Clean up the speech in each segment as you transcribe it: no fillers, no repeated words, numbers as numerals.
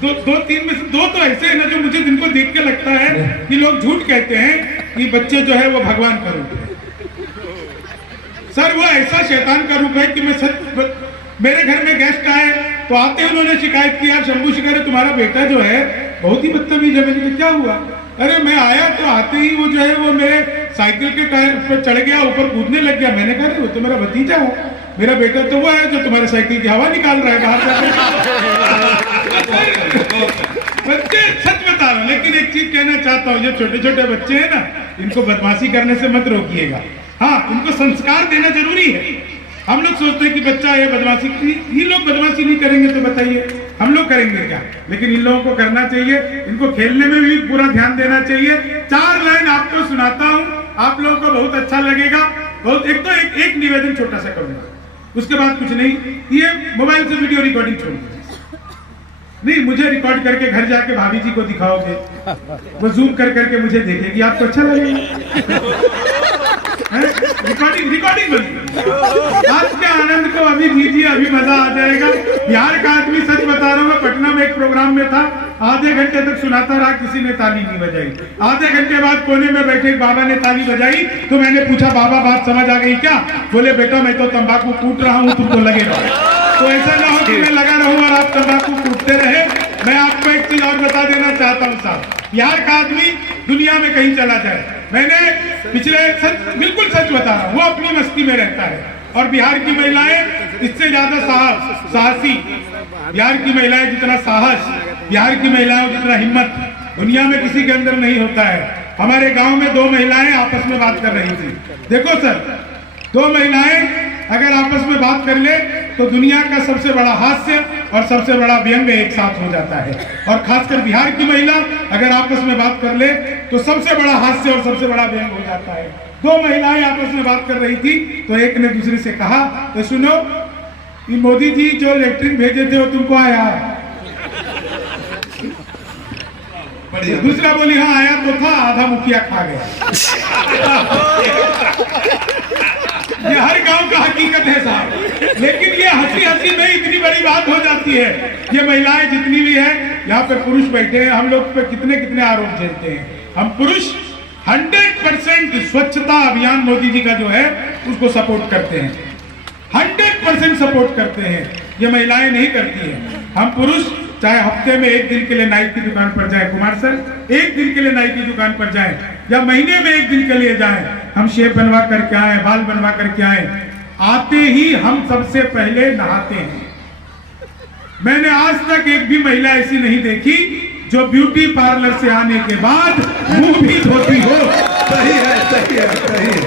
दो तीन में से दो तो ऐसे हैं ना जो मुझे जिनको देख के लगता है कि लोग झूठ कहते हैं कि बच्चे जो है वो भगवान का रूप है। सर वो ऐसा शैतान का रूप है कि मैं मेरे घर में गेस्ट आए तो आते ही उन्होंने शिकायत किया, शंभू शिखर तुम्हारा बेटा जो है बहुत ही बदतमीज है। मैंने कहा क्या हुआ? अरे मैं आया तो आते ही वो जो है वो मेरे साइकिल के टायर पर चढ़ गया, ऊपर कूदने लग गया। मैंने कहा वो तो मेरा भतीजा है, मेरा बेटा तो वो है जो तुम्हारे साइकिल की हवा निकाल रहा है बाहर जाकर। बच्चे सच बता रहा हूँ, लेकिन एक चीज कहना चाहता हूँ, जो छोटे छोटे बच्चे हैं ना, इनको बदमाशी करने से मत रोकिएगा। हाँ, इनको संस्कार देना जरूरी है। हम लोग सोचते हैं कि बच्चा ये बदमाशी, ये लोग बदमाशी नहीं करेंगे तो बताइए हम लोग करेंगे क्या? लेकिन इन लोगों को करना चाहिए, इनको खेलने में भी पूरा ध्यान देना चाहिए। 4 लाइन आपको सुनाता हूँ, आप लोगों को बहुत अच्छा लगेगा। बहुत एक निवेदन छोटा सा करूंगा, उसके बाद कुछ नहीं। ये मोबाइल से वीडियो रिकॉर्डिंग छोड़ दीजिए। नहीं, मुझे रिकॉर्ड करके घर जाके भाभी जी को दिखाओगे, वो जूम कर करके मुझे देखेगी, आपको अच्छा लगेगा? रिकॉर्डिंग बनी। आज के आनंद को अभी लीजिए, अभी मजा आ जाएगा। बिहार का आदमी, सच बता रहा हूँ, मैं पटना में एक प्रोग्राम में था, आधे घंटे तक सुनाता रहा, किसी ने ताली नहीं बजाई। आधे घंटे बाद कोने में बैठे बाबा ने ताली बजाई, तो मैंने पूछा बाबा बात समझ आ गई क्या? बोले बेटा मैं तो तंबाकू कूट रहा हूँ, तुमको लगेगा। तो ऐसा ना हो कि मैं लगा रहूं और आप तंबाकू कूटते रहे। मैं आपको एक चीज और बता देना चाहता हूँ साहब, बिहार का आदमी दुनिया में कहीं चला जाए, मैंने पिछले बिल्कुल सच बता रहा हूँ, वो अपनी मस्ती में रहता है। और बिहार की महिलाएं इससे ज्यादा साहसी, बिहार की महिलाएं जितना साहस, बिहार की महिलाएं जितना हिम्मत दुनिया में किसी के अंदर नहीं होता है। हमारे गांव में 2 महिलाएं आपस में बात कर रही थी। देखो सर, 2 महिलाएं अगर आपस में बात कर ले तो दुनिया का सबसे बड़ा हास्य और सबसे बड़ा व्यंग्य एक साथ हो जाता है। और खासकर बिहार की महिला अगर आपस में बात कर ले तो सबसे बड़ा हास्य और सबसे बड़ा व्यंग्य हो जाता है। 2 महिलाएं आपस में बात कर रही थी, तो एक ने दूसरे से कहा, तो सुनो, ये मोदी जी जो इलेक्ट्रिक भेजे थे वो तुमको आया? दूसरा बोली हाँ आया तो था, आधा मुखिया खा गया। ये हर गांव का हकीकत है साहब, लेकिन ये हंसी हंसी में इतनी बड़ी बात हो जाती है। ये महिलाएं जितनी भी है, यहाँ पे पुरुष बैठे हैं, हम लोग पे कितने कितने आरोप झेलते हैं। हम पुरुष 100% स्वच्छता अभियान मोदी जी का जो है उसको सपोर्ट करते हैं, 100% सपोर्ट करते हैं। ये महिलाएं नहीं करती हैं। हम पुरुष चाहे हफ्ते में 1 दिन के लिए नाई की दुकान पर जाए, कुमार सर 1 दिन के लिए नाई की दुकान पर जाए, या महीने में 1 दिन के लिए जाए, हम शेप बनवा करके आए, बाल बनवा करके आए, आते ही हम सबसे पहले नहाते हैं। मैंने आज तक एक भी महिला ऐसी नहीं देखी जो ब्यूटी पार्लर से आने के बाद मुंह भी धोती हो। सही है, सही है, सही है।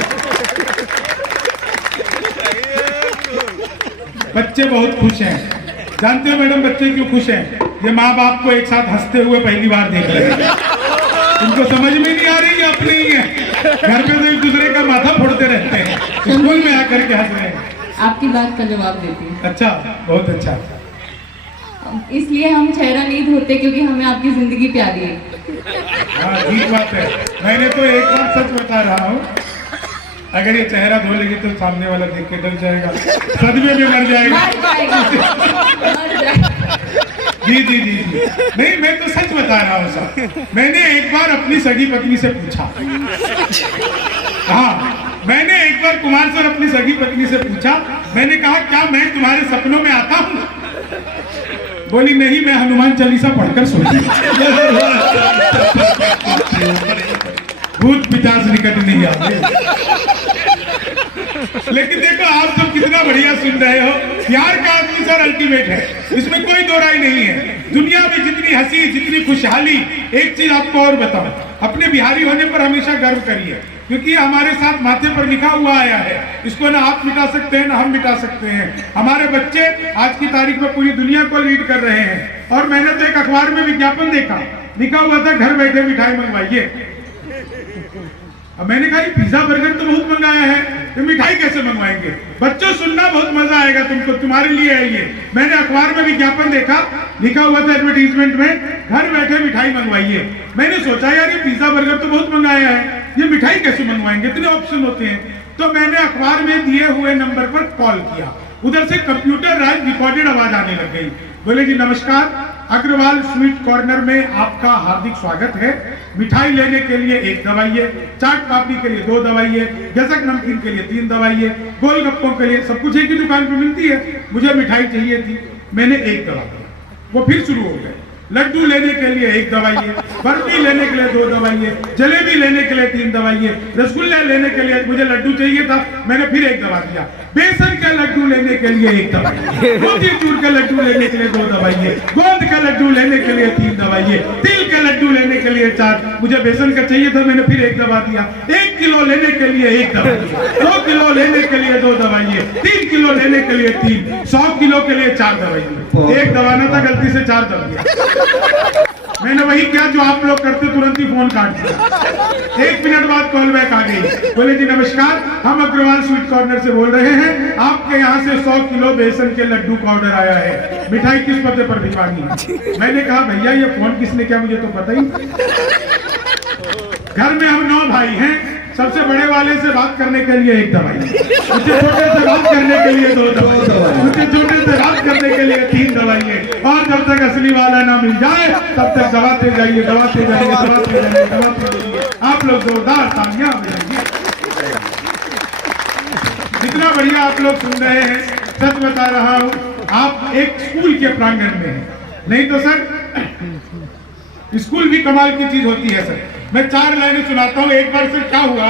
बच्चे बहुत खुश हैं। जानते हो मैडम बच्चे क्यों खुश हैं? ये माँ बाप को एक साथ हंसते हुए पहली बार देख रहे हैं। उनको समझ में नहीं आ रही है अपनी ही है, घर पे तो एक दूसरे का माथा फोड़ते रहते हैं, स्कूल में आकर के हंस रहे हैं। आपकी बात का जवाब देती हूँ। अच्छा, बहुत अच्छा। इसलिए हम चेहरा नहीं धोते क्योंकि हमें आपकी जिंदगी प्यारी है। हाँ ठीक बात है। मैंने तो एक बार सच बता रहा हूँ, अगर ये चेहरा धो लेगी तो सामने वाला देख के डर जाएगा, सदमे में मर जाएगा। जी जी जी जी, नहीं मैं तो सच बता रहा हूँ साहब। मैंने एक बार अपनी सगी पत्नी से पूछा, हाँ मैंने एक बार कुमार सर अपनी सगी पत्नी से पूछा, मैंने कहा क्या मैं तुम्हारे सपनों में आता हूँ? बोली नहीं, मैं हनुमान चालीसा पढ़कर सोती। भूत पिशाच निकट नहीं आते। लेकिन देखो आप सब कितना बढ़िया सुन रहे हो। प्यार का आदमी सर अल्टीमेट है, इसमें कोई दो राय नहीं है। दुनिया में जितनी हंसी, जितनी खुशहाली, एक चीज आपको और बताओ, अपने बिहारी होने पर हमेशा गर्व करिए, क्योंकि हमारे साथ माथे पर लिखा हुआ आया है। इसको ना आप मिटा सकते हैं ना हम मिटा सकते हैं। हमारे बच्चे आज की तारीख में पूरी दुनिया को लीड कर रहे हैं। और मैंने तो एक अखबार में विज्ञापन देखा, लिखा हुआ था घर बैठे मिठाई मंगवाइए। अब मैंने कहा पिज्जा बर्गर तो बहुत मंगाया है, तो मिठाई कैसे मंगवाएंगे? बच्चों सुनना बहुत मजा आएगा तुमको, तुम्हारे लिए है ये। मैंने अखबार में विज्ञापन देखा, लिखा हुआ था एडवर्टीजमेंट में घर बैठे मिठाई मंगवाइए। मैंने सोचा यार ये पिज्जा बर्गर तो बहुत मंगाया है, ये मिठाई कैसे मंगवाएंगे, इतने ऑप्शन होते हैं। तो मैंने अखबार में दिए हुए नंबर पर कॉल किया, उधर से कंप्यूटर राइज रिकॉर्डेड आवाज आने लग गई। बोले जी नमस्कार, अग्रवाल स्वीट कॉर्नर में आपका हार्दिक स्वागत है। मिठाई लेने के लिए 1 दवाई है, चाट पापड़ी के लिए 2 दवाई है, गजक नमकीन के लिए 3 दवाई है, गोलगप्पों के लिए सब कुछ एक ही दुकान पे मिलती है। मुझे मिठाई चाहिए थी, मैंने 1 दवा दी, वो फिर शुरू हो गए। लड्डू लेने के लिए 1 दवाई है, बर्फी लेने के लिए 2 दवाई है, जलेबी लेने के लिए 3 दवाई है, रसगुल्ला लेने के लिए मुझे लड्डू चाहिए था, मैंने फिर 1 दवा दिया। बेसन का लड्डू लेने के लिए 1 दवाई है, मोतीचूर का लड्डू लेने के लिए 2 दवाई है, गोंद का लड्डू लेने के लिए 3 दवाई है, तिल का लड्डू लेने के लिए 4, मुझे बेसन का चाहिए था, मैंने फिर 1 दवा दिया। 1 किलो लेने के लिए 1 दवाई, 2 किलो लेने के लिए 2 दवाई है, 3 किलो लेने के लिए 3, 100 किलो के लिए 4 दवाई। 1 दवा ना था, गलती से 4 दवाई। मैंने वही किया जो आप लोग करते, तुरंत ही फोन काट दिया। 1 मिनट बाद कॉल बैक आ गई, बोले जी नमस्कार, हम अग्रवाल स्वीट कॉर्नर से बोल रहे हैं, आपके यहाँ से 100 किलो बेसन के लड्डू का ऑर्डर आया है, मिठाई किस पते पर भिजवानी है? मैंने कहा भैया ये फोन किसने किया मुझे तो पता ही। घर में हम 9 भाई हैं, सबसे बड़े वाले से बात करने के लिए 1 दवाई, उससे छोटे से बात करने के लिए 2 दवाई, उससे छोटे से बात करने के लिए 3 दवाई है, और जब तक असली वाला ना मिल जाए तब तक दबाते जाइए, दबाते जाइए, दबाते जाइए, दबाते जाइए। आप लोग जोरदार तालियां बजाइए। जितना बढ़िया आप लोग सुन रहे हैं, सच बता रहा हूँ, आप एक स्कूल के प्रांगण में हैं, नहीं तो सर स्कूल भी कमाल की चीज होती है सर। मैं 4 लाइनें सुनाता हूँ। एक बार सर क्या हुआ,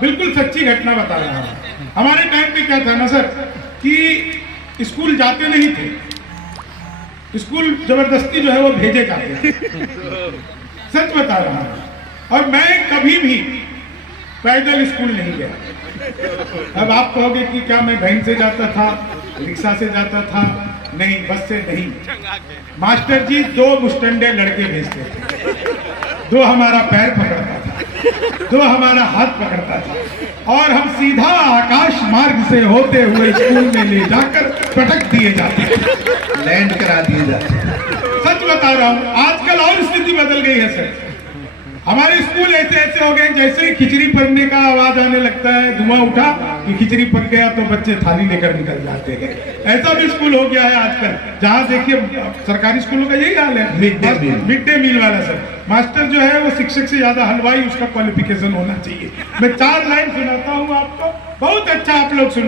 बिल्कुल सच्ची घटना बता रहा हूँ। हमारे टाइम पे क्या था ना सर कि स्कूल जाते नहीं थे, स्कूल जबरदस्ती जो है वो भेजे जाते थे। सच बता रहा हूँ। और मैं कभी भी पैदल स्कूल नहीं गया। अब आप कहोगे कि क्या मैं वैन से जाता था, रिक्शा से जाता था? नहीं, बस से नहीं। मास्टर जी 2 मुस्टंडे लड़के भेजते थे, 2 हमारा पैर पकड़ता था, 2 हमारा हाथ पकड़ता था, और हम सीधा आकाश मार्ग से होते हुए स्कूल में ले जाकर पटक दिए जाते, लैंड करा दिए जाते। सच बता रहा हूँ। आजकल और स्थिति बदल गई है सर। हमारे स्कूल ऐसे ऐसे हो गए, जैसे खिचड़ी पकने का आवाज आने लगता है, धुआं उठा कि खिचड़ी पक गया तो बच्चे थाली लेकर निकल जाते हैं। ऐसा भी स्कूल हो गया है आजकल, जहाँ देखिए सरकारी स्कूलों का यही हाल है। मिड डे मील वाला सर, मास्टर जो है वो शिक्षक से ज्यादा हलवाई, उसका क्वालिफिकेशन होना चाहिए। मैं 4 लाइन सुनाता हूँ आपको, बहुत अच्छा आप लोग सुन